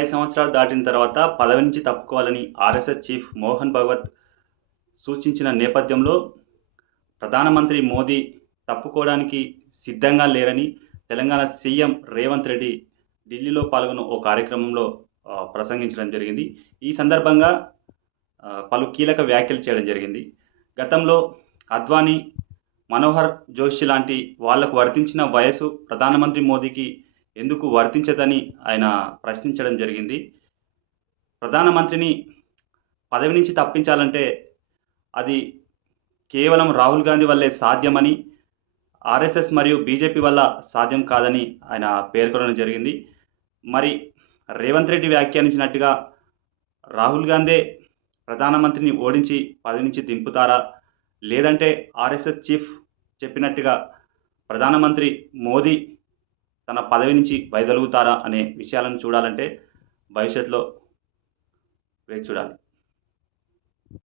ఐదు సంవత్సరాలు దాటిన తర్వాత పదవి నుంచి తప్పుకోవాలని ఆర్ఎస్ఎస్ చీఫ్ మోహన్ భగవత్ సూచించిన నేపథ్యంలో ప్రధానమంత్రి మోదీ తప్పుకోవడానికి సిద్ధంగా లేరని తెలంగాణ సీఎం రేవంత్ రెడ్డి ఢిల్లీలో పాల్గొన్న ఓ కార్యక్రమంలో ప్రసంగించడం జరిగింది. ఈ సందర్భంగా పలు కీలక వ్యాఖ్యలు చేయడం జరిగింది. గతంలో అద్వానీ మనోహర్ జోషి లాంటి వాళ్ళకు వర్తించిన వయసు ప్రధానమంత్రి మోదీకి ఎందుకు వర్తించదని ఆయన ప్రశ్నించడం జరిగింది. ప్రధానమంత్రిని పదవి నుంచి తప్పించాలంటే అది కేవలం రాహుల్ గాంధీ వల్లే సాధ్యమని ఆర్ఎస్ఎస్ మరియు బీజేపీ వల్ల సాధ్యం కాదని ఆయన పేర్కొనడం జరిగింది. మరి రేవంత్ రెడ్డి వ్యాఖ్యానించినట్టుగా రాహుల్ గాంధీ ప్రధానమంత్రిని ఓడించి పదవి నుంచి దింపుతారా? లేదంటే ఆర్ఎస్ఎస్ చీఫ్ చెప్పినట్టుగా ప్రధానమంత్రి మోదీ తన పదవి నుంచి వైదొలుగుతారా అనే విషయాలను చూడాలంటే భవిష్యత్తులో వేచి చూడాలి.